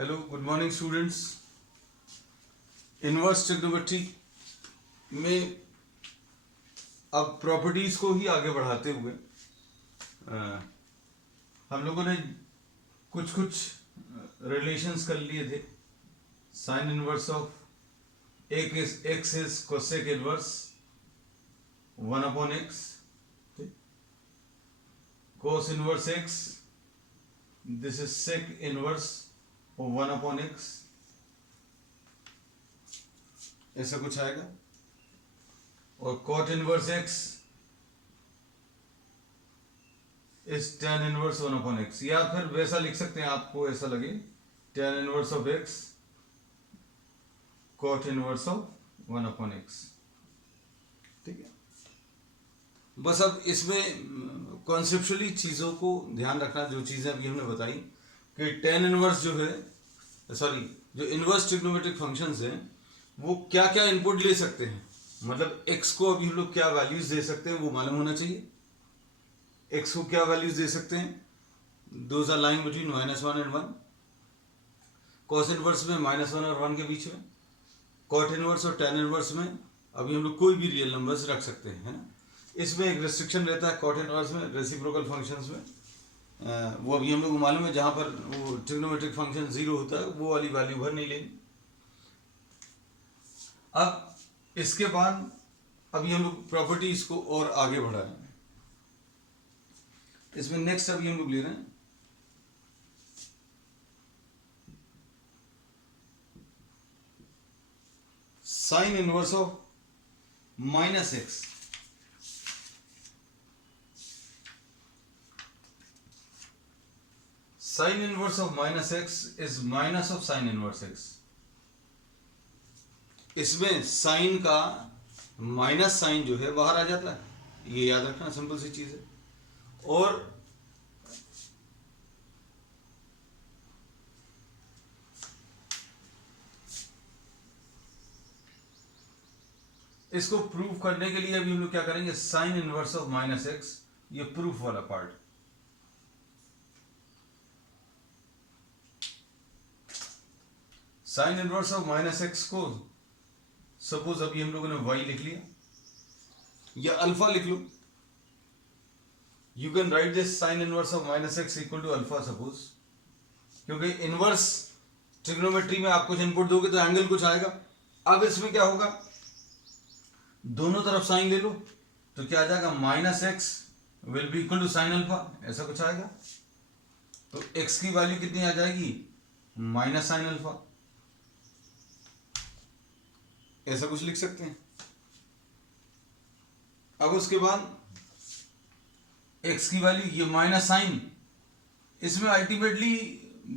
Hello, good morning students. Inverse trigonometry में अब properties को ही आगे बढ़ाते हुए हम लोगों ने कुछ रिलेशंस कर लिए थे। Sine inverse of x is cosec inverse 1/x, cos inverse x, this is sec inverse 1/x, ऐसा कुछ आएगा। और cot inverse x is tan inverse 1/x, या फिर वैसा लिख सकते हैं आपको ऐसा लगे, tan inverse of x cot inverse of 1/x। ठीक है, बस अब इसमें कॉन्सेप्चुअली चीज़ों को ध्यान रखना, जो चीज़ें अभी हमने बताई कि tan इनवर्स जो है, सॉरी, जो इनवर्स ट्रिग्नोमेट्रिक फंक्शंस हैं वो क्या क्या इनपुट ले सकते हैं, मतलब x को अभी हम लोग क्या वैल्यूज दे सकते हैं वो मालूम होना चाहिए। x को क्या वैल्यूज दे सकते हैं, those are lying between -1 and 1। Cos inverse में -1 और 1 के बीच में, कॉट इनवर्स और tan इनवर्स में अभी हम लोग कोई भी रियल नंबर्स रख सकते हैं, है ना। इसमें एक रिस्ट्रिक्शन रहता है कॉट इनवर्स में, रेसिप्रोकल फंक्शंस में, वो अभी हम लोग को मालूम है, जहाँ पर वो ट्रिग्नोमेट्रिक फंक्शन 0 होता है वो वाली वैल्यू भर नहीं लेनी। अब इसके बाद अभी हम लोग प्रॉपर्टीज को और आगे बढ़ा रहे हैं। इसमें नेक्स्ट अभी हम लोग ले रहे हैं sign inverse of -x। Sign inverse of -x is minus of sine inverse x। इसमें साइन का माइनस साइन जो है बाहर आ जाता है, ये याद रखना, सिंपल सी चीज है। और इसको प्रूव करने के लिए अभी हम लोग क्या करेंगे, साइन इनवर्स ऑफ -x, ये प्रूफ वाला part. Sign inverse of -x को सपोज अभी हम लोगों ने y लिख लिया या अल्फा लिख लो। You can write this sine inverse of -x equal to alpha suppose, क्योंकि इनवर्स ट्रिग्नोमेट्री में आप कुछ इनपुट दोगे तो एंगल कुछ आएगा। अब इसमें क्या होगा, दोनों तरफ साइन ले लो तो क्या आ जाएगा, -x will be equal to sine alpha, ऐसा कुछ आएगा। तो x की वैल्यू कितनी आ जाएगी, माइनस साइन अल्फा, ऐसा कुछ लिख सकते हैं। अब उसके बाद x की वैल्यू, ये माइनस साइन, इसमें अल्टीमेटली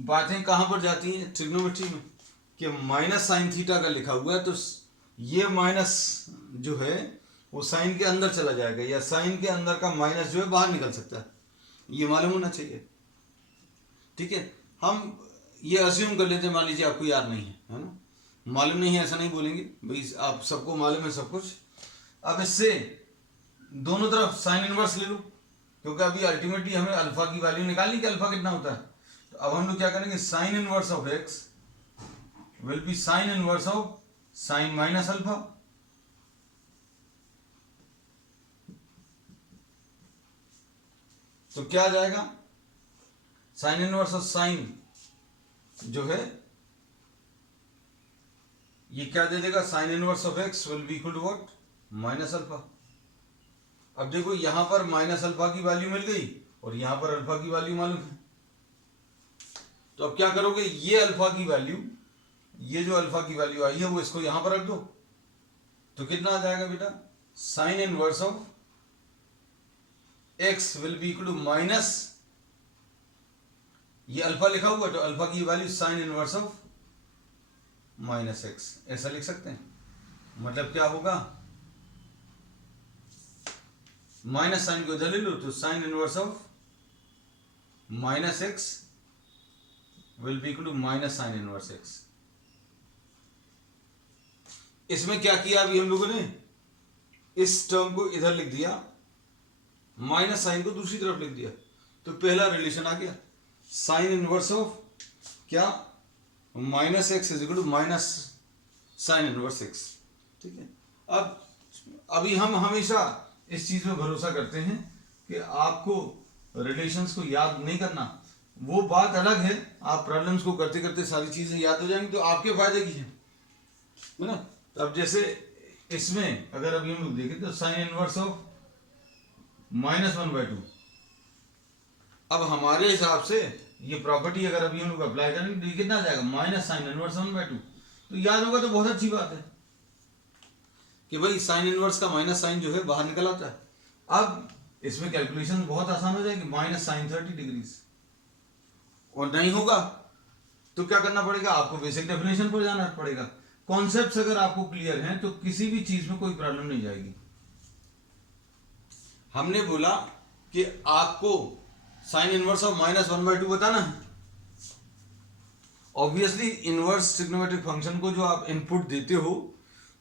बातें कहां पर जाती हैं ट्रिग्नोमेट्री में, कि माइनस साइन थीटा का लिखा हुआ है तो ये माइनस जो है वो साइन के अंदर चला जाएगा, या साइन के अंदर का माइनस जो है बाहर निकल सकता है, ये मालूम होना चाहिए। ठीक है, हम ये अज्यूम कर लेते हैं, मान लीजिए आपको याद नहीं है ना, मालूम नहीं है ऐसा नहीं बोलेंगे भाई, आप सबको मालूम है सब कुछ। अब इससे दोनों तरफ साइन इनवर्स ले लो, क्योंकि अभी अल्टीमेटली हमें अल्फा की वैल्यू निकालनी कि अल्फा कितना होता है। तो अब हम लोग क्या करेंगे, sign inverse of x will B sign inverse of sine minus alpha. तो क्या आ जाएगा, साइन इनवर्स ऑफ साइन जो है ये क्या दे देगा, sine inverse of x will be equal to what, minus alpha. अब देखो यहां पर माइनस अल्फा की वैल्यू मिल गई और यहां पर अल्फा की वैल्यू मालूम है। तो अब क्या करोगे, ये अल्फा की वैल्यू, ये जो अल्फा की वैल्यू आई है वो इसको यहां पर रख दो, तो कितना आ जाएगा बेटा, sine inverse of x will be equal to minus, ये अल्फा लिखा हुआ तो अल्फा की value sine inverse of -x, ऐसा लिख सकते हैं। मतलब क्या होगा, माइनस साइन को इधर ले लो तो sine inverse of -x will be equal to minus sine inverse x। इसमें क्या किया अभी हम लोगों ने, इस टर्म को इधर लिख दिया, माइनस साइन को दूसरी तरफ लिख दिया, तो पहला रिलेशन आ गया, साइन इनवर्स ऑफ क्या, minus x is equal to minus sine inverse x. ठीक है, अब अभी हम हमेशा इस चीज में भरोसा करते हैं कि आपको रिलेशंस को याद नहीं करना, वो बात अलग है। आप प्रॉब्लम्स को करते करते सारी चीजें याद हो जाएंगी तो आपके फायदे की है ना। अब जैसे इसमें अगर अभी हम लोग देखें तो साइन इनवर्स ऑफ -1/2, अब हमारे हिसाब से ये प्रॉपर्टी अगर अभी हम लोग अप्लाई करेंगे तो ये कितना आ जाएगा, माइनस साइन इनवर्स 1/2। तो याद होगा तो बहुत अच्छी बात है कि भाई साइन इनवर्स का माइनस साइन जो है बाहर निकल आता है। अब इसमें कैलकुलेशन बहुत आसान हो जाएगी, माइनस साइन 30 डिग्रीज। और नहीं होगा तो क्या करना पड़ेगा, आपको बेसिक डेफिनेशन पर जाना पड़ेगा। कॉन्सेप्ट्स अगर आपको क्लियर हैं तो किसी भी चीज में कोई प्रॉब्लम नहीं जाएगी। हमने बोला कि आपको साइन इनवर्स ऑफ -1/2 बताना है। ऑब्वियसली इनवर्स ट्रिग्नोमेट्रिक फंक्शन को जो आप इनपुट देते हो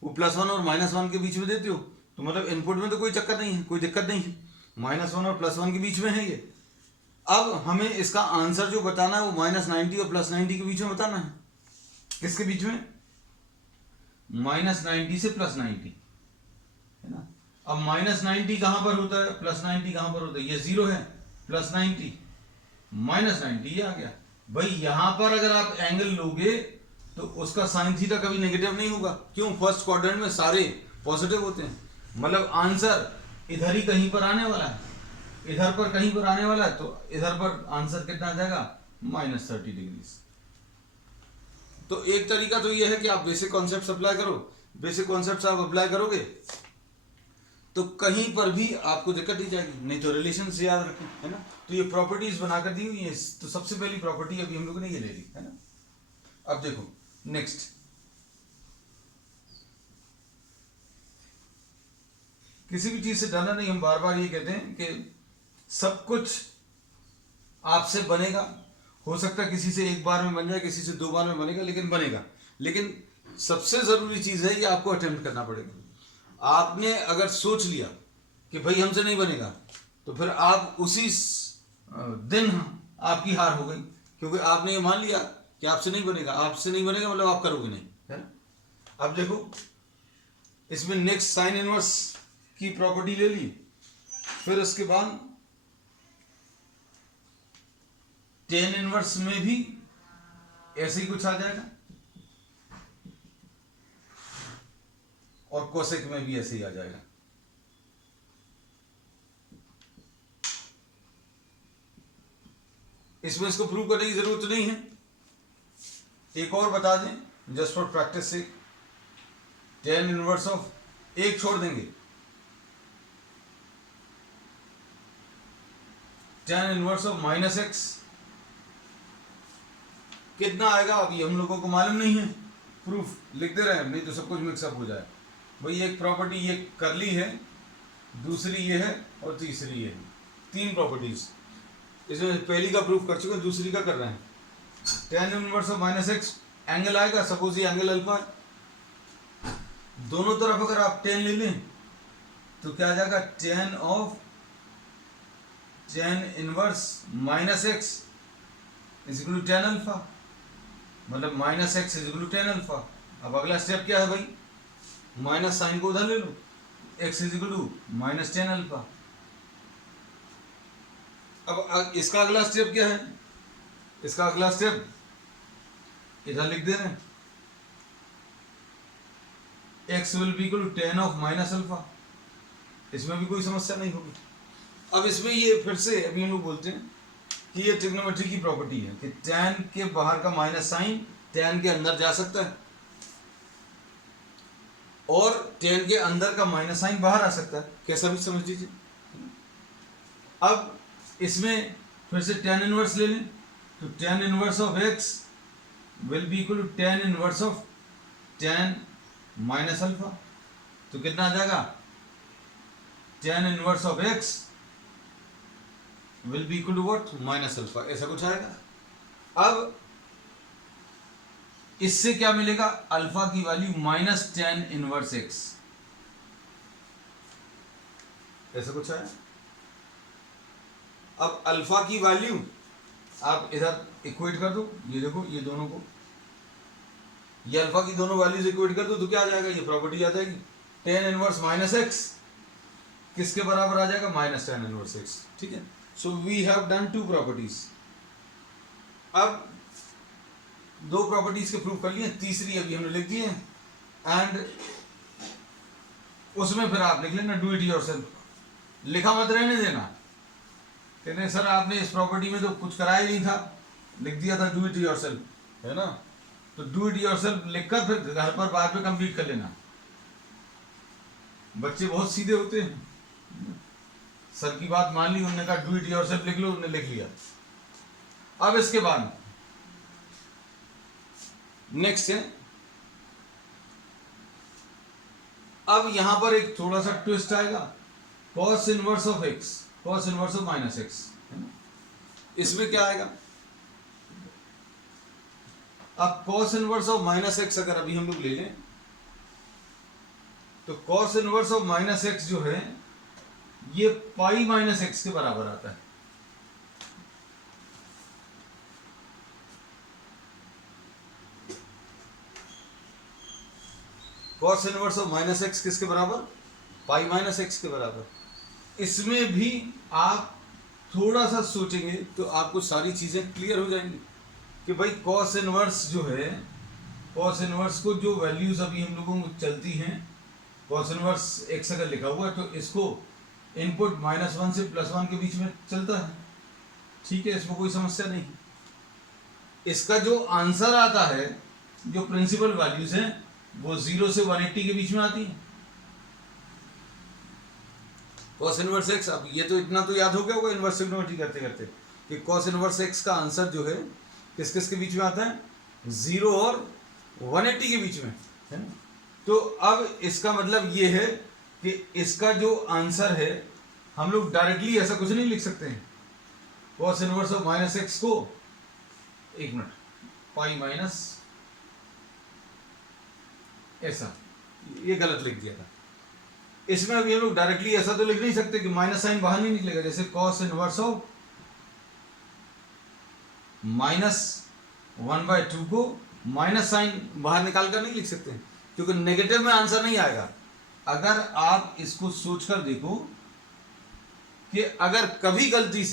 वो +1 और -1 के बीच में देते हो, तो मतलब इनपुट में तो कोई चक्कर नहीं है, कोई दिक्कत नहीं है, -1 और +1 के बीच में है ये। अब हमें इसका आंसर जो बताना है वो -90 और +90 के बीच में बताना है। किसके बीच में, -90 से +90, है ना। अब -90 कहां पर होता है, +90 कहां पर होता है, ये 0 है, +90 -90 ये आ गया। भाई यहां पर अगर आप एंगल लोगे तो उसका साइन थीटा कभी नेगेटिव नहीं होगा, क्यों, फर्स्ट क्वाड्रेंट में सारे पॉजिटिव होते हैं, मतलब आंसर इधर ही कहीं पर आने वाला है, इधर पर कहीं पर आने वाला है, तो इधर पर आंसर कितना आ जाएगा, -30 डिग्री। तो एक तरीका तो ये है कि आप बेसिक कॉन्सेप्ट अप्लाई करो, बेसिक कॉन्सेप्ट आप अप्लाई करोगे तो कहीं पर भी आपको दिक्कत नहीं जाएगी, नहीं तो रिलेशन से याद रखें, है ना। तो ये प्रॉपर्टीज बनाकर दी हुई है, तो सबसे पहली प्रॉपर्टी अभी हम लोग ने ये ले ली, है ना। अब देखो नेक्स्ट, किसी भी चीज से डरना नहीं। हम बार बार ये कहते हैं कि सब कुछ आपसे बनेगा, हो सकता है किसी से एक बार में बन जाए, किसी से 2 बार में बनेगा, लेकिन बनेगा। लेकिन सबसे जरूरी चीज है कि आपको अटेम्प्ट करना पड़ेगा। आपने अगर सोच लिया कि भाई हमसे नहीं बनेगा तो फिर आप उसी दिन आपकी हार हो गई, क्योंकि आपने ये मान लिया कि आपसे नहीं बनेगा। आपसे नहीं बनेगा मतलब आप करोगे नहीं, है ना। अब देखो इसमें नेक्स्ट साइन इनवर्स की प्रॉपर्टी ले ली, फिर उसके बाद टेन इनवर्स में भी ऐसे ही कुछ आ जाएगा और कोसेक में भी ऐसे ही आ जाएगा। इसमें इसको प्रूव करने की जरूरत नहीं है। एक और बता दें जस्ट फॉर प्रैक्टिस से, टेन इनवर्स ऑफ, एक छोड़ देंगे, टेन इनवर्स ऑफ -x कितना आएगा, अभी हम लोगों को मालूम नहीं है, प्रूफ लिखते रहे, नहीं तो सब कुछ मिक्सअप हो जाए। भाई एक प्रॉपर्टी ये कर ली है, दूसरी ये है और तीसरी ये है, 3 प्रॉपर्टीज। इसमें पहली का प्रूफ कर चुके हैं, दूसरी का कर रहे हैं। Tan inverse of -x angle आएगा, सपोज ये एंगल अल्फा, दोनों तरफ अगर आप 10 ले लें तो क्या आ जाएगा, tan inverse -x is equal to tan alpha, मतलब -x is equal to tan alpha. अब अगला स्टेप क्या है भाई, माइनस साइन को उधर ले लो, x is equal to -10 alpha. अब इसका अगला स्टेप क्या है, इसका अगला स्टेप इधर लिख दे रहे हैं, x will be equal to tan of -alpha. इसमें भी कोई समस्या नहीं होगी। अब इसमें ये फिर से अभी हम लोग बोलते हैं कि ये ट्रिग्नोमेट्री की प्रॉपर्टी है कि tan के बाहर का माइनस साइन tan के अंदर जा सकता है और tan के अंदर का माइनस साइन बाहर आ सकता है, कैसा भी समझ लीजिए। अब इसमें फिर से tan इनवर्स ले लें, तो tan inverse of x will be equal to tan inverse of tan -alpha. तो कितना आ जाएगा, tan inverse of x will be equal to what, -alpha, ऐसा कुछ आएगा। अब इससे क्या मिलेगा, अल्फा की वैल्यू -10 इनवर्स x, ऐसा कुछ आया। अब अल्फा की वैल्यू आप इधर इक्वेट कर दो, ये देखो ये दोनों को, ये अल्फा की दोनों वैल्यूज इक्वेट कर दो तो क्या आ जाएगा, ये प्रॉपर्टी आ जाएगी tan इनवर्स माइनस एक्स किसके बराबर आ जाएगा, माइनस tan इनवर्स एक्स। ठीक है, so we have done two properties. अब दो प्रॉपर्टीज के प्रूव कर लिए, तीसरी अभी हमने लिख दी है, एंड उसमें फिर आप लिख लेना डू इट योरसेल्फ, लिखा मत रहने देना, कहते सर आपने इस प्रॉपर्टी में तो कुछ कराया ही नहीं था, लिख दिया था डू इट योरसेल्फ, है ना। तो डू इट योरसेल्फ लिखकर फिर घर पर बाद में कंप्लीट कर लेना। बच्चे बहुत सीधे होते हैं, सर की बात मान ली, उन्होंने कहा डू इट योरसेल्फ लिख लो, उन्होंने लिख लिया। अब इसके बाद नेक्स्ट है, अब यहां पर एक थोड़ा सा ट्विस्ट आएगा, cos inverse of x, cos inverse of minus x, इसमें क्या आएगा, अब cos inverse of minus x अगर अभी हम लोग ले लें तो cos inverse of minus x जो है ये पाई माइनस एक्स के बराबर आता है। cos inverse of minus x किसके बराबर, पाई माइनस एक्स के बराबर। इसमें भी आप थोड़ा सा सोचेंगे तो आपको सारी चीजें क्लियर हो जाएंगी कि भाई cos इनवर्स जो है, cos इनवर्स को जो वैल्यूज अभी हम लोगों को चलती हैं, cos इनवर्स एक्स अगर लिखा हुआ है तो इसको इनपुट -1 से +1 के बीच में चलता है। ठीक है, इसमें कोई समस्या नहीं। इसका जो आंसर आता है, जो प्रिंसिपल वैल्यूज हैं, वो 0 से 180 के बीच में आती है। cos इनवर्स एक्स, अब ये तो इतना तो याद हो गया होगा इनवर्स ट्रिग्नोमेट्री करते करते कि cos इनवर्स एक्स का आंसर जो है किस किस के बीच में आता है, 0 और 180 के बीच में, है ना। तो अब इसका मतलब ये है कि इसका जो आंसर है, हम लोग डायरेक्टली ऐसा कुछ नहीं लिख सकते हैं। cos inverse of minus x को, एक मिनट, पाई माइनस ऐसा, ये गलत लिख दिया था। इसमें अभी हम लोग डायरेक्टली ऐसा तो लिख नहीं सकते कि माइनस साइन बाहर नहीं निकलेगा, जैसे cos इनवर्स ऑफ -1/2 को माइनस साइन बाहर निकाल कर नहीं लिख सकते, क्योंकि नेगेटिव में आंसर नहीं आएगा। अगर आप इसको सोचकर देखो कि अगर कभी गलती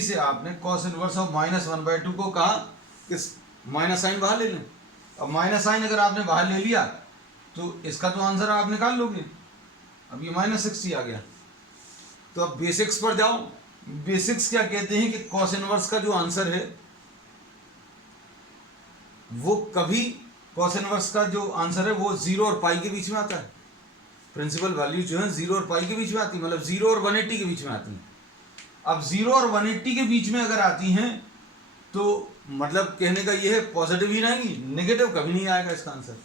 से आपने cos इनवर्स ऑफ -1/2 को कहा कि माइनस साइन बाहर ले लें, अब माइनस साइन अगर आपने बाहर ले लिया तो इसका तो आंसर आप निकाल लोगे। अब ये -60 आ गया, तो अब बेसिक्स पर जाओ। बेसिक्स क्या कहते हैं कि cos इनवर्स का जो आंसर है वो कभी, cos इनवर्स का जो आंसर है वो 0 और पाई के बीच में आता है। प्रिंसिपल वैल्यू जो है 0 और पाई के बीच में आती है, मतलब 0 और 180 के बीच में आती है। अब 0 और 180 के बीच में अगर आती हैं तो मतलब कहने का ये है पॉजिटिव ही रहेंगी, नेगेटिव कभी नहीं आएगा इसका आंसर।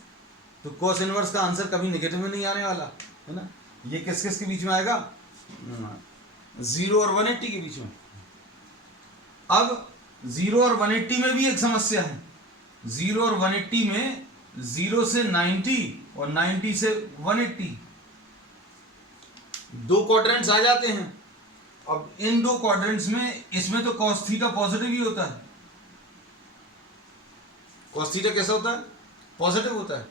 तो cos इनवर्स का आंसर कभी नेगेटिव में नहीं आने वाला, है ना। ये किस किस के बीच में आएगा, 0 और 180 के बीच में। अब 0 और 180 में भी एक समस्या है। 0 और 180 में 0 से 90 और 90 से 180 दो क्वाड्रेंट्स आ जाते हैं। अब इन दो क्वाड्रेंट्स में इसमें तो cos थीटा पॉजिटिव ही होता है। cos थीटा कैसा होता है, पॉजिटिव होता है।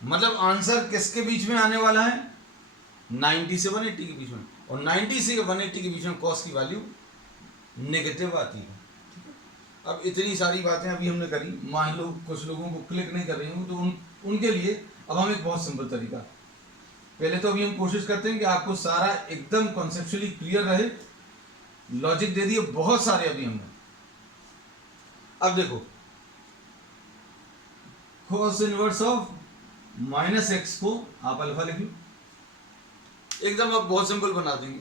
मतलब आंसर किसके बीच में आने वाला है, 90 से 180 के बीच में, और 90 से 180 के बीच में cos की वैल्यू नेगेटिव आती है। अब इतनी सारी बातें अभी हमने करी, मान लो कुछ लोगों को क्लिक नहीं कर रही हूँ तो उनके लिए अब हम एक बहुत सिंपल तरीका, पहले तो अभी हम कोशिश करते हैं कि आपको सारा एकदम कॉन्सेप्चुअली क्लियर रहे। लॉजिक दे दिए बहुत सारे अभी हमने। अब देखो, cos इनवर्स ऑफ -x को आप अल्फा लिख लो, एकदम अब बहुत सिंपल बना देंगे।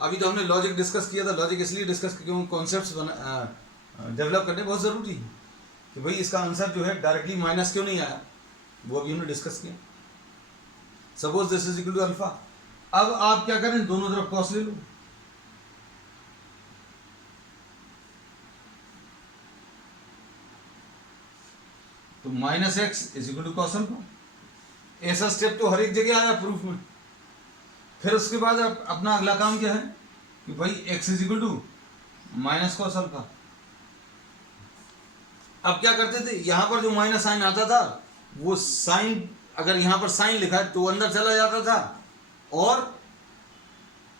अभी तो हमने लॉजिक डिस्कस किया था, लॉजिक इसलिए डिस्कस क्योंकि कॉन्सेप्ट्स डेवलप करने बहुत ज़रूरी है कि भाई इसका आंसर जो है डायरेक्टली माइनस क्यों नहीं आया, वो अभी हमने डिस्कस किया। Suppose this is equal to alpha. अब आप क्या करें, दोनों तरफ cos ले लो। तो -x is equal to cos alpha. ऐसा स्टेप तो हर एक जगह आया प्रूफ में। फिर उसके बाद अपना अगला काम क्या है कि भाई x is equal to -cos alpha. अब क्या करते थे, यहां पर जो माइनस साइन आता था वो साइन, अगर यहां पर साइन लिखा है तो अंदर चला जाता था, और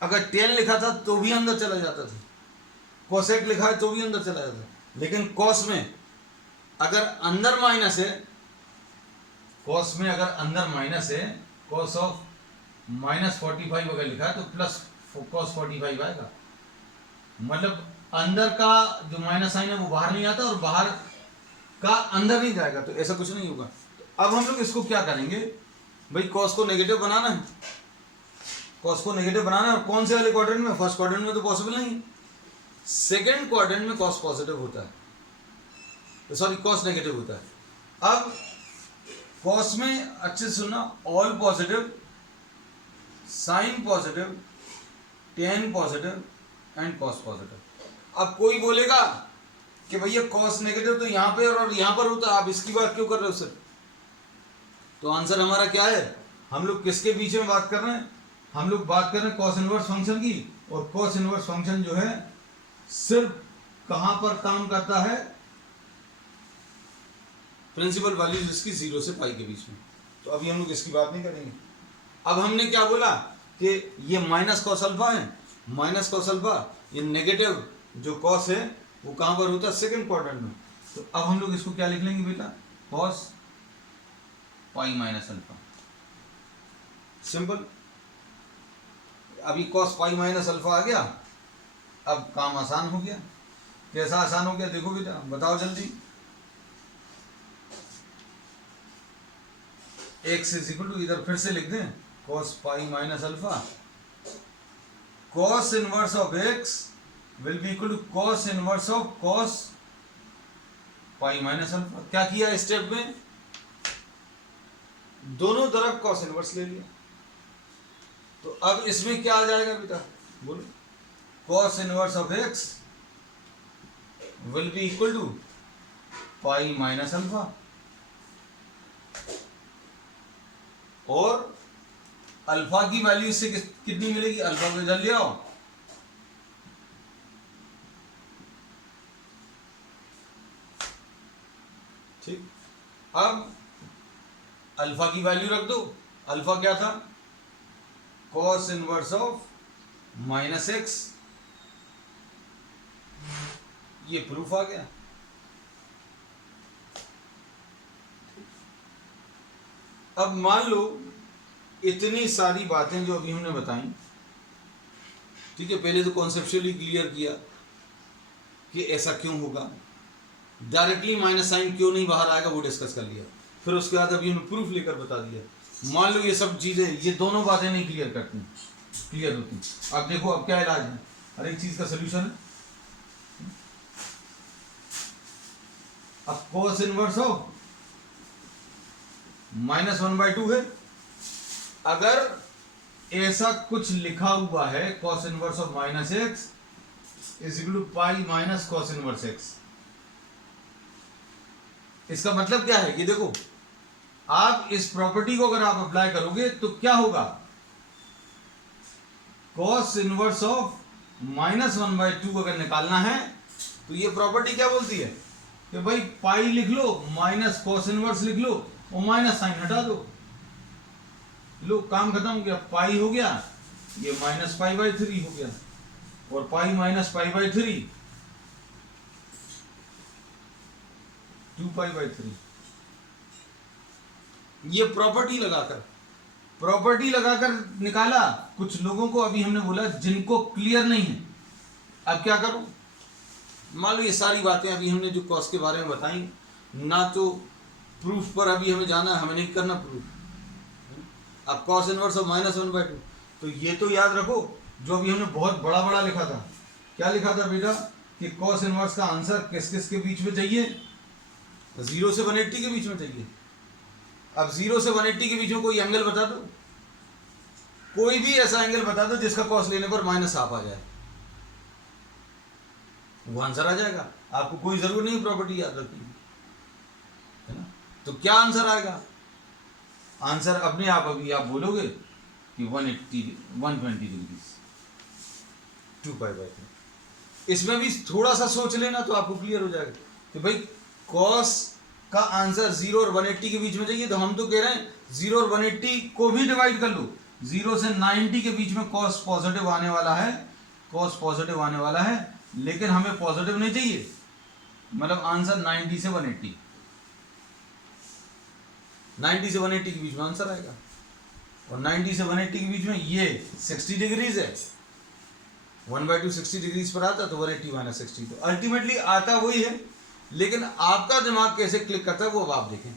अगर टेन लिखा था तो भी अंदर चला जाता था, कोसेक लिखा है तो भी अंदर चला जाता था। लेकिन कॉस में अगर अंदर माइनस है, कॉस में अगर अंदर माइनस है, कॉस ऑफ -45 अगर लिखा है तो प्लस कॉस 45 आएगा। मतलब अंदर का जो माइनस साइन है वो बाहर नहीं आता और बाहर का अंदर नहीं जाएगा, तो ऐसा कुछ नहीं होगा। अब हम लोग इसको क्या करेंगे भाई, कॉस को नेगेटिव बनाना है, कॉस को नेगेटिव बनाना है, और कौन से वाले क्वाड्रेंट में, फर्स्ट क्वाड्रेंट में तो पॉसिबल नहीं है, सेकेंड क्वाड्रेंट में कॉस पॉजिटिव होता है, सॉरी कॉस नेगेटिव होता है। अब कॉस में अच्छे से सुनना, all positive, sine positive, tan positive and cos positive. अब कोई बोलेगा कि भैया कॉस नेगेटिव तो यहाँ पे और यहाँ पर होता है, आप इसकी बात क्यों कर रहे हो सर? तो आंसर हमारा क्या है, हम लोग किसके बीच में बात कर रहे हैं, हम लोग बात कर रहे हैं कॉस इनवर्स फंक्शन की, और कॉस इनवर्स फंक्शन जो है सिर्फ कहां पर काम करता है, प्रिंसिपल वैल्यूज इसकी 0 से पाई के बीच में। तो अभी हम लोग इसकी बात नहीं करेंगे। अब हमने क्या बोला कि ये माइनस कॉस अल्फा है, माइनस कॉस अल्फा, ये नेगेटिव जो कॉस है वो कहां पर होता है, सेकंड क्वाड्रेंट में। तो अब हम लोग इसको क्या लिख लेंगे बेटा, cos pi minus alpha, simple. अभी कॉस पाई माइनस अल्फा आ गया, अब काम आसान हो गया। कैसा आसान हो गया देखो बेटा, बताओ जल्दी। x इज इक्वल टू, इधर फिर से लिख दें, cos pi minus alpha, cos inverse of x will be equal to cos inverse of cos pi minus alpha. क्या किया स्टेप में, दोनों तरफ cos इनवर्स ले लिया। तो अब इसमें क्या आ जाएगा बेटा, बोलो, cos inverse of x will be equal to pi minus alpha, और अल्फा की वैल्यू इससे कितनी मिलेगी, अल्फा को इधर ले आओ, ठीक। अब अल्फा की वैल्यू रख दो, अल्फा क्या था, cos inverse of minus x, ये प्रूफ आ गया। अब मान लो इतनी सारी बातें जो अभी हमने बताई, ठीक है, पहले तो कॉन्सेप्चुअली क्लियर किया कि ऐसा क्यों होगा, डायरेक्टली माइनस साइन क्यों नहीं बाहर आएगा वो डिस्कस कर लिया, फिर उसके बाद अभी हमने प्रूफ लेकर बता दिया। मान लो ये सब चीजें, ये दोनों बातें नहीं क्लियर करती, क्लियर होती, अब देखो अब क्या इलाज है, हर एक चीज का सोल्यूशन है। अब cos इनवर्स ऑफ -1/2 है, अगर ऐसा कुछ लिखा हुआ है cos inverse of minus x is equal to pi minus cos inverse x, इसका मतलब क्या है, ये देखो, आप इस प्रॉपर्टी को अगर आप अप्लाई करोगे तो क्या होगा, cos इनवर्स ऑफ -1/2 अगर निकालना है तो ये प्रॉपर्टी क्या बोलती है कि भाई पाई लिख लो, माइनस cos इनवर्स लिख लो, और माइनस साइन हटा दो, लो काम खत्म हो गया, पाई हो गया, ये -π/3 हो गया, और पाई माइनस π/3 2π/3। ये प्रॉपर्टी लगाकर निकाला। कुछ लोगों को अभी हमने बोला जिनको क्लियर नहीं है, अब क्या करो, मान लो ये सारी बातें अभी हमने जो कॉस के बारे में बताई, ना तो प्रूफ पर अभी हमें जाना है, हमें नहीं करना प्रूफ। अब cos इनवर्स ऑफ -1/2, तो ये तो याद रखो जो अभी हमने बहुत बड़ा बड़ा लिखा था, क्या लिखा था बेटा कि cos इनवर्स का आंसर किस किस के बीच में चाहिए, 0 से 180 के बीच में चाहिए। अब 0 से 180 के बीच में कोई एंगल बता दो, कोई भी ऐसा एंगल बता दो जिसका cos लेने पर -1/2 आ जाए, वो आंसर आ जाएगा। आपको कोई जरूरत नहीं प्रॉपर्टी याद रखनी है ना। तो क्या आंसर आएगा, आंसर अपने आप अभी आप बोलोगे कि 120 डिग्री 2π/3। इसमें भी थोड़ा सा सोच लेना तो आपको क्लियर हो जाएगा कि भाई कॉस का आंसर 0 और 180 के बीच में चाहिए, तो हम तो कह रहे हैं 0 और 180 को भी डिवाइड कर लो। 0 से 90 के बीच में कॉस पॉजिटिव आने वाला है, कॉस पॉजिटिव आने वाला है, लेकिन हमें पॉजिटिव नहीं चाहिए, मतलब आंसर 90 से 180, 90 से 180 के बीच में आंसर आएगा। और 90 से 180 के बीच में ये 60 डिग्रीज है, 1/2 60 डिग्रीज पर आता, तो 180 माइनस 60, तो अल्टीमेटली आता वही है, लेकिन आपका दिमाग कैसे क्लिक करता है वो अब आप देखें।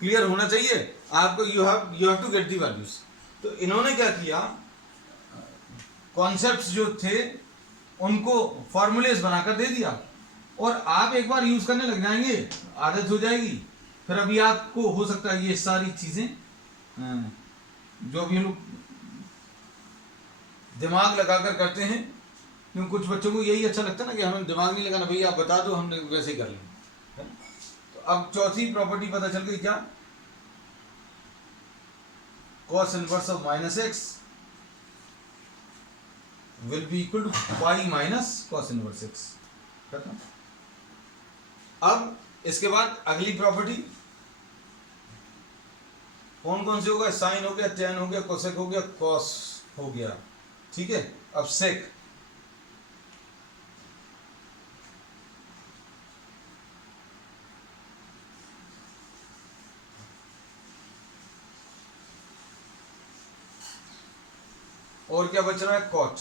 क्लियर होना चाहिए आपको, you have to get the values. तो इन्होंने क्या किया, कॉन्सेप्ट्स जो थे उनको फॉर्मूलेज बनाकर दे दिया, और आप एक बार यूज करने लग जाएंगे, आदत हो जाएगी, फिर अभी आपको हो सकता है ये सारी चीजें जो अभी हम लोग दिमाग लगाकर करते हैं, क्योंकि कुछ बच्चों को यही अच्छा लगता है ना कि हमें दिमाग नहीं लगाना, भैया आप बता दो हम वैसे ही कर लेंगे। तो अब चौथी प्रॉपर्टी पता चल गई, क्या, cos inverse of minus x will be equal to pi minus cos inverse x. खत्म। अब इसके बाद अगली प्रॉपर्टी कौन कौन सी होगा, साइन हो गया, टेन हो गया, कोसेक हो गया, कॉस हो गया, ठीक है। अब सेक, और क्या बच रहा है, कॉट।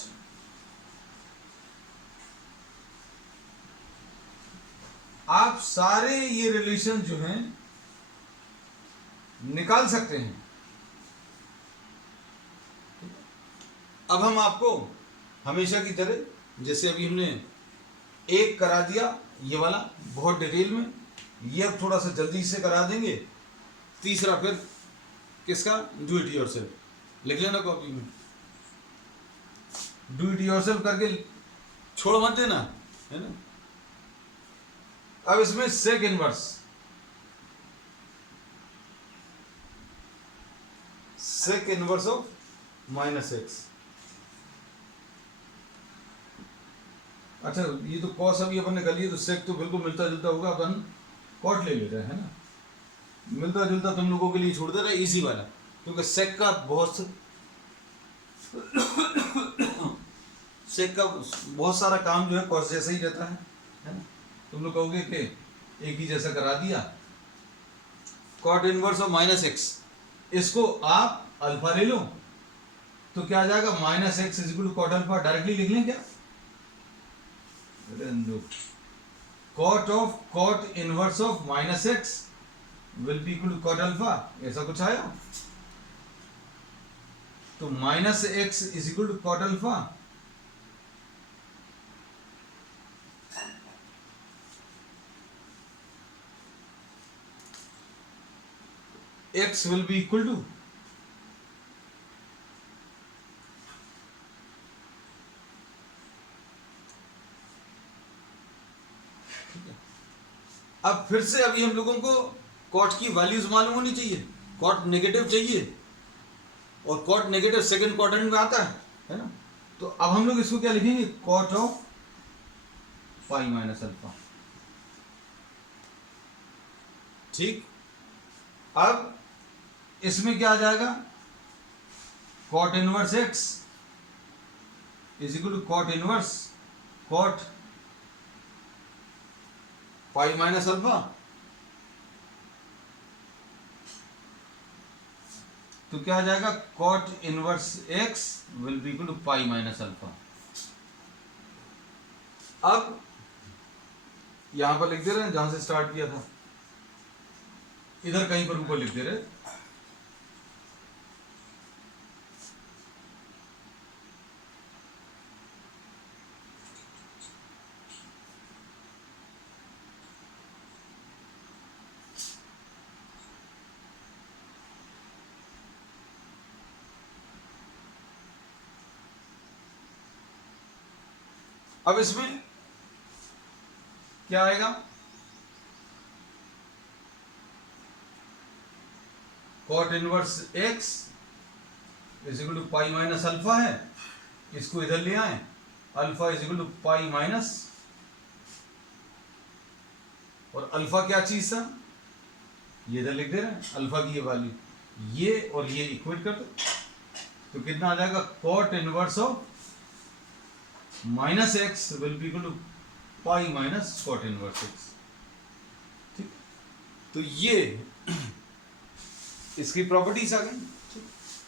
आप सारे ये रिलेशन जो हैं निकाल सकते हैं। अब हम आपको हमेशा की तरह, जैसे अभी हमने एक करा दिया ये वाला बहुत डिटेल में, ये अब थोड़ा सा जल्दी से करा देंगे। तीसरा फिर किसका, डू इट योरसेल्फ, लिख लेना कॉपी में, डू इट योरसेल्फ करके छोड़ मत देना, है ना। अब इसमें sec inverse, sec inverse of minus x. अच्छा, ये तो कॉस अभी अपन ने कर लिया, तो सेक तो बिल्कुल मिलता जुलता होगा, अपन कॉट ले रहे हैं ना, मिलता जुलता तुम लोगों के लिए छोड़ दे रहे, इजी वाला, क्योंकि सेक का सेक का बहुत सारा काम जो है कॉस जैसा ही रहता है ना। तुम लोग कहोगे कि एक ही जैसा करा दिया। Cot inverse of minus x, इसको आप अल्फा ले लो, तो क्या आ जाएगा, minus x is equal to cot alpha. Directly लिख लें क्या, cot of cot inverse of minus x will be equal to cot alpha, ऐसा कुछ आया। तो minus x is equal to cot alpha, x will be equal to अब फिर से अभी हम लोगों को कॉट की वैल्यूज मालूम होनी चाहिए। कॉट नेगेटिव चाहिए, और कॉट नेगेटिव सेकंड क्वाड्रेंट में आता है ना। तो अब हम लोग इसको क्या लिखेंगे, cot of pi minus alpha, ठीक। अब इसमें क्या आ जाएगा, cot inverse x is equal to cot inverse cot pi minus alpha. तो क्या आ जाएगा, cot inverse x will be equal to pi minus alpha. अब यहां पर लिख दे रहे हैं जहां से स्टार्ट किया था, इधर कहीं पर ऊपर लिख दे रहे। अब इसमें क्या आएगा, cot inverse x is equal to pi minus alpha है, इसको इधर ले आए, alpha is equal to pi minus और अल्फा क्या चीज था, ये इधर लिख दे रहे हैं अल्फा की ये वैल्यू, ये और ये इक्वेट कर दो तो कितना आ जाएगा, cot inverse of minus x will be equal to pi minus cot inverse x. ठीक, तो ये इसकी प्रॉपर्टीज आ गई।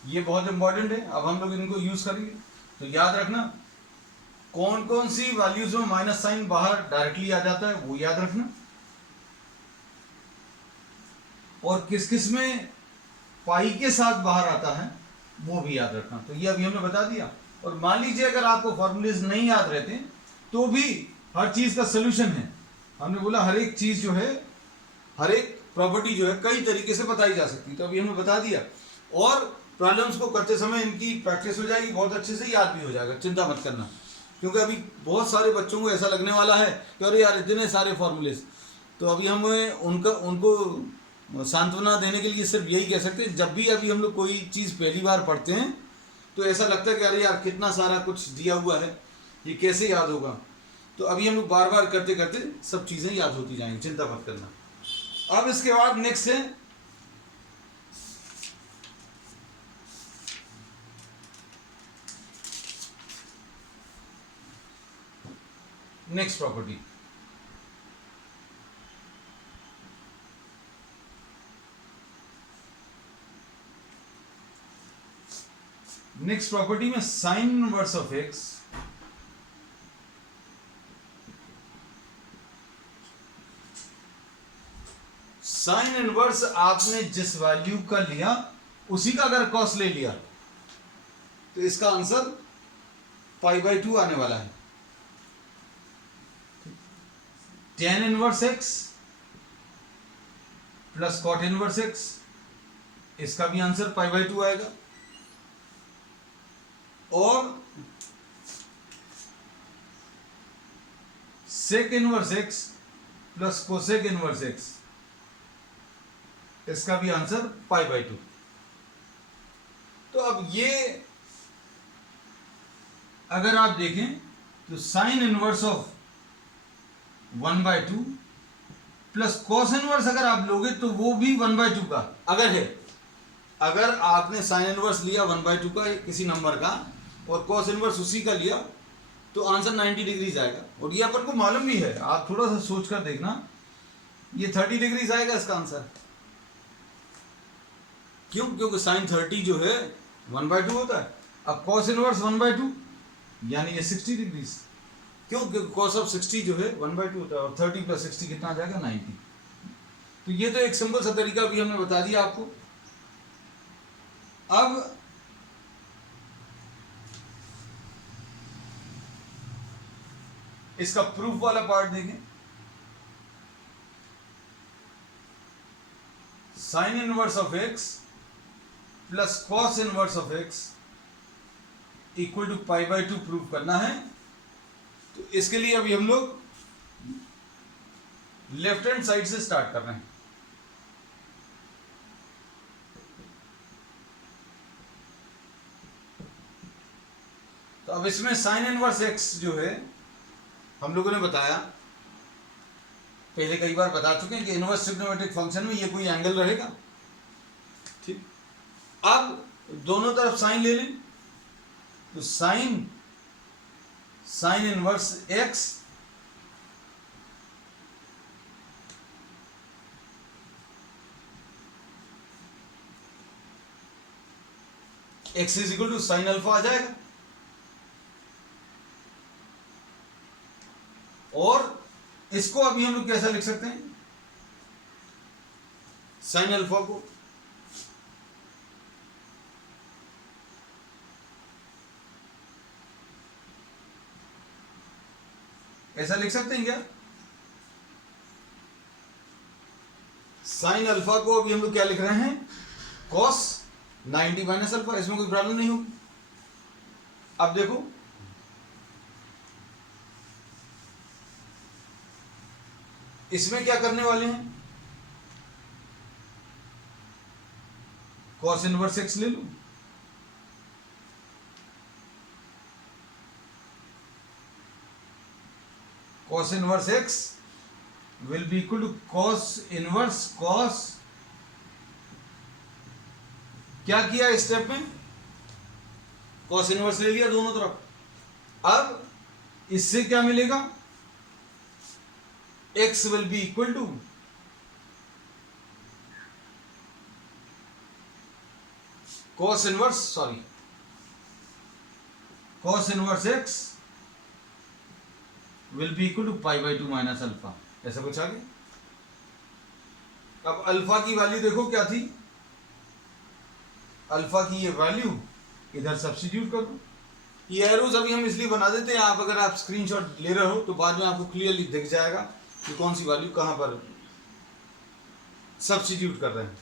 ये बहुत इंपॉर्टेंट है, अब हम लोग इनको यूज करेंगे। तो याद रखना कौन कौन सी वैल्यूज में माइनस साइन बाहर डायरेक्टली आ जाता है वो याद रखना, और किस किस में पाई के साथ बाहर आता है वो भी याद रखना। तो ये अभी हमने बता दिया। और मान लीजिए अगर आपको फॉर्मूलेज नहीं याद रहते तो भी हर चीज का सोल्यूशन है। हमने बोला हर एक चीज जो है, हर एक प्रॉपर्टी जो है कई तरीके से बताई जा सकती है, तो अभी हमने बता दिया। और प्रॉब्लम्स को करते समय इनकी प्रैक्टिस हो जाएगी, बहुत अच्छे से याद भी हो जाएगा, चिंता मत करना। क्योंकि अभी बहुत सारे बच्चों को ऐसा लगने वाला है कि अरे यार इतने सारे फॉर्मूलेज, तो अभी हम उनको सांत्वना देने के लिए सिर्फ यही कह सकते हैं, जब भी अभी हम लोग कोई चीज़ पहली बार पढ़ते हैं तो ऐसा लगता है कि अरे यार कितना सारा कुछ दिया हुआ है, ये कैसे याद होगा। तो अभी हम लोग बार बार करते करते सब चीज़ें याद होती जाएंगी, चिंता मत करना। अब इसके बाद नेक्स्ट है नेक्स्ट प्रॉपर्टी। नेक्स्ट प्रॉपर्टी में sign inverse of x sine inverse आपने जिस वैल्यू का लिया उसी का अगर कॉस ले लिया तो इसका आंसर π/2 आने वाला है। tan inverse x plus cot inverse x, इसका भी आंसर π/2 आएगा। और sec inverse x plus cosec inverse x, इसका भी आंसर π/2। तो अब ये अगर आप देखें तो sine inverse of 1/2 plus cos inverse अगर आप लोगे तो वो भी 1/2 का अगर है। अगर आपने साइन इनवर्स लिया 1/2 का किसी नंबर का और कॉस इनवर्स उसी का लिया तो आंसर 90 डिग्रीज आएगा। और ये अपन को मालूम भी है, आप थोड़ा सा सोच कर देखना, ये 30 डिग्रीज आएगा इसका आंसर। क्यों? क्योंकि साइन 30 जो है 1/2 होता है। अब कॉस इनवर्स 1/2 यानी ये 60 डिग्रीज। क्यों? क्योंकि कॉस ऑफ 60 जो है 1/2 होता है और 30 प्लस 60 कितना आ जाएगा, 90। तो ये तो एक सिंपल सा तरीका भी हमने बता दिया आपको। अब इसका प्रूफ वाला पार्ट देखें। Sine inverse of x plus cos inverse of x equal to π/2 proof करना है। तो इसके लिए अभी हम लोग लेफ्ट हैंड साइड से स्टार्ट कर रहे हैं। तो अब इसमें साइन इनवर्स एक्स जो है हम लोगों ने बताया, पहले कई बार बता चुके हैं कि इनवर्स ट्रिग्नोमेट्रिक फंक्शन में ये कोई एंगल रहेगा। ठीक, अब दोनों तरफ साइन ले लें तो sine inverse x x is equal to sine alpha आ जाएगा। और इसको अभी हम लोग कैसा लिख सकते हैं, साइन अल्फा को ऐसा लिख सकते हैं क्या, साइन अल्फा को अभी हम लोग क्या लिख रहे हैं, कॉस 90 माइनस अल्फा। इसमें कोई प्रॉब्लम नहीं होगी। अब देखो इसमें क्या करने वाले हैं, कॉस इनवर्स एक्स ले लो, cos inverse x will be equal to cos inverse cos, क्या किया इस स्टेप में, कॉस इनवर्स ले लिया दोनों तरफ। अब इससे क्या मिलेगा, x will be equal to cos inverse cos inverse x will be equal to pi by two minus alpha, ऐसा कुछ आ गया। अब अल्फा की वैल्यू देखो क्या थी, अल्फा की ये वैल्यू इधर सब्स्टिट्यूट कर दो। ये एरोज अभी हम इसलिए बना देते हैं, आप अगर आप स्क्रीनशॉट ले रहे हो तो बाद में आपको क्लियरली दिख जाएगा कि कौन सी वैल्यू कहां पर सब्स्टिट्यूट कर रहे हैं।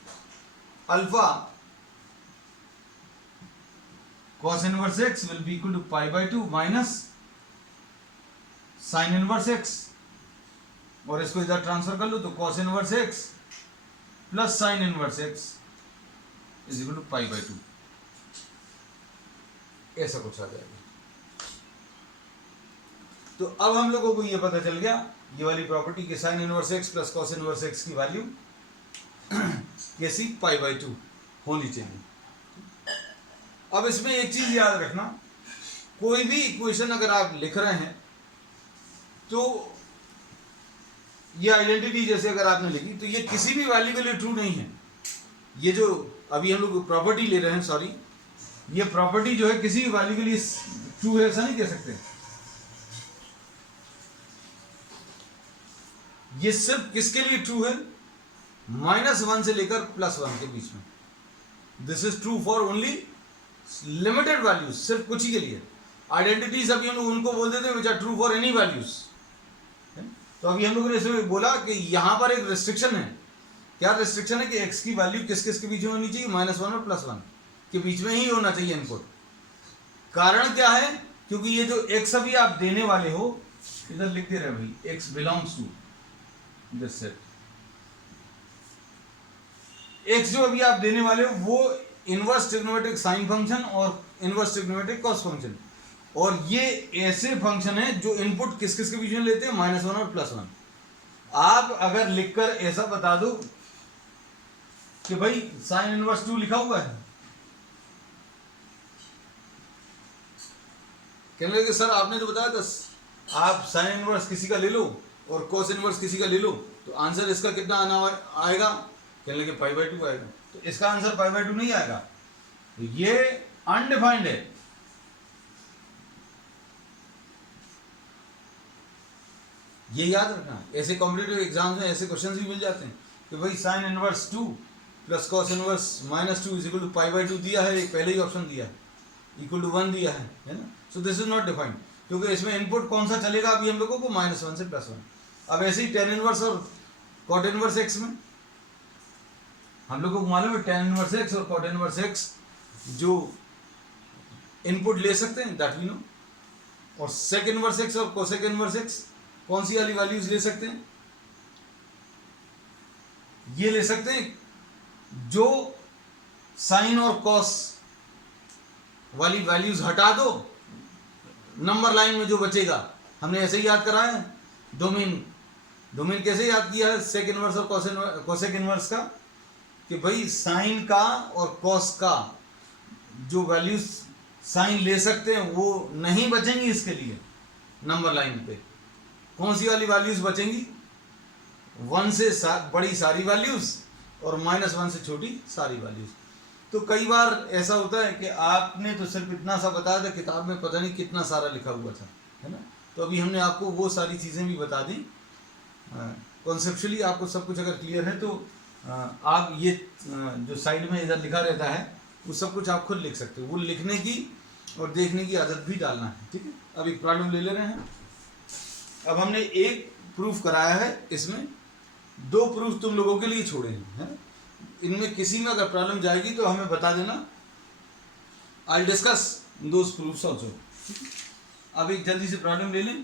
Alpha cos inverse x will be equal to pi by two minus sine inverse x, और इसको इधर ट्रांसफर कर लो तो cos inverse x plus sine inverse x is equal to pi by two, ऐसा कुछ आ जाएगा। तो अब हम लोगों को ये पता चल गया ये वाली प्रॉपर्टी कि sign inverse x plus cos inverse x की वैल्यू कैसी, पाई बाई टू होनी चाहिए। अब इसमें एक चीज याद रखना, कोई भी इक्वेशन अगर आप लिख रहे हैं तो ये आइडेंटिटी जैसे अगर आपने लिखी तो ये किसी भी वैल्यू के लिए ट्रू नहीं है। ये जो अभी हम लोग प्रॉपर्टी ले रहे हैं, सॉरी, ये प्रॉपर्टी जो है किसी भी वैल्यू के लिए ट्रू है ऐसा नहीं कह सकते। ये सिर्फ किसके लिए ट्रू है, -1 से लेकर +1 के बीच में। This is true for only limited values, सिर्फ कुछ ही के लिए। आइडेंटिटीज अभी हम लोग उनको बोल देते हैं which are true for any values. तो अभी हम लोगों ने इसमें बोला कि यहां पर एक रिस्ट्रिक्शन है। क्या रिस्ट्रिक्शन है कि x की वैल्यू किस किस के बीच में होनी चाहिए, -1 और +1 के बीच में ही होना चाहिए इनपुट। कारण क्या है, क्योंकि ये जो x अभी आप देने वाले हो, इधर लिख दे रहे भाई, x belongs to this set. x जो अभी आप देने वाले हो वो इनवर्स ट्रिग्नोमेट्रिक साइन फंक्शन और इनवर्स ट्रिग्नोमेट्रिक कॉस फंक्शन, और ये ऐसे फंक्शन है जो इनपुट किस किस के बीच में लेते हैं, -1 और +1। आप अगर लिखकर ऐसा बता दो कि भाई साइन इनवर्स 2 लिखा हुआ है, कहने लगे सर आपने जो बताया था आप साइन इनवर्स किसी का ले लो और कॉस इनवर्स किसी का ले लो तो आंसर इसका कितना आना आएगा, कहने लगे पाई बाई 2 आएगा। तो इसका आंसर पाई बाई 2 नहीं आएगा, तो ये अनडिफाइंड है। ये याद रखना, ऐसे कॉम्पिटिटिव एग्जाम्स में ऐसे क्वेश्चंस भी मिल जाते हैं कि भाई sine inverse 2 plus cos inverse -2 is equal to pi by 2 दिया है, एक पहले ही ऑप्शन दिया है, इक्वल टू 1 दिया है ना। So this is not defined, क्योंकि इसमें इनपुट कौन सा चलेगा अभी हम लोगों को, -1 से +1। अब ऐसे ही टेन इनवर्स और कॉट इनवर्स x में हम लोगों को मालूम है टेन इनवर्स x और कॉट इनवर्स x जो इनपुट ले सकते हैं, दैट वी नो। और सेक इनवर्स x और कोसेक इनवर्स x कौन सी वाली वैल्यूज ले सकते हैं, ये ले सकते हैं जो साइन और कॉस वाली वैल्यूज हटा दो, नंबर लाइन में जो बचेगा, हमने ऐसे ही याद कराया है। डोमेन कैसे याद किया है सेक इनवर्स और कोसेक इनवर्स का, कि भाई साइन का और कॉस का जो वैल्यूज साइन ले सकते हैं वो नहीं बचेंगी इसके लिए नंबर लाइन पे। कौन सी वाली वैल्यूज बचेंगी, 1 से बड़ी सारी वैल्यूज और -1 से छोटी सारी वैल्यूज। तो कई बार ऐसा होता है कि आपने तो सिर्फ इतना सा बताया था, किताब में पता नहीं कितना सारा लिखा हुआ था, है ना। तो अभी हमने आपको वो सारी चीज़ें भी बता दी। कॉन्सेप्चुअली आपको सब कुछ अगर क्लियर है तो आप ये जो साइड में इधर लिखा रहता है वो सब कुछ आप खुद लिख सकते हो, वो लिखने की और देखने की आदत भी डालना है, ठीक है। अब एक प्रॉब्लम ले रहे हैं। अब हमने एक प्रूफ कराया है, इसमें 2 प्रूफ तुम लोगों के लिए छोड़े हैं, है ना। इनमें किसी में अगर प्रॉब्लम जाएगी तो हमें बता देना, I discuss those proofs also. अब एक जल्दी से प्रॉब्लम ले लें।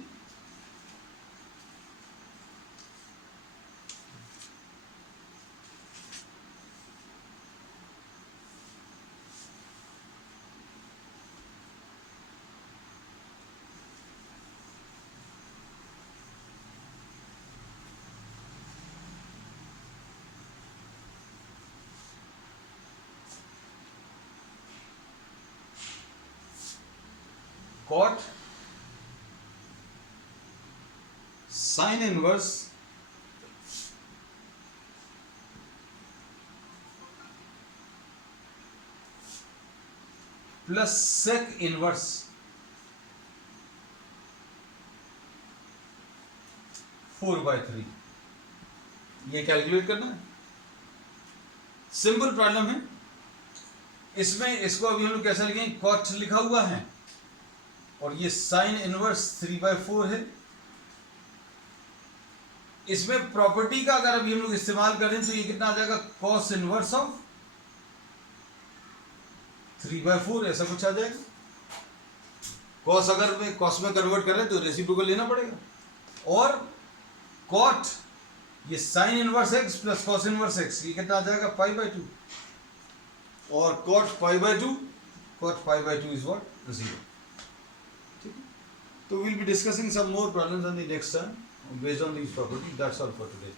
cot sin inverse plus sec inverse 4/3, ये कैलकुलेट करना है। सिंपल प्रॉब्लम है। इसमें इसको अभी हम लोग कैसे लिखेंगे, कॉट लिखा हुआ है और ये साइन इनवर्स 3/4 है। इसमें प्रॉपर्टी का अगर अभी हम लोग इस्तेमाल करें तो ये कितना आ जाएगा, कॉस इनवर्स ऑफ 3/4, ऐसा कुछ आ जाएगा। कॉस अगर में कॉस में कन्वर्ट करें तो रेसिप्रोकल लेना पड़ेगा। और कॉट ये sign inverse x plus cos inverse x, ये कितना आ जाएगा, π/2। और cot π/2, cot π/2 is what, 0। ठीक है, तो we'll be discussing some more problems on the next time based on these properties. That's all for today.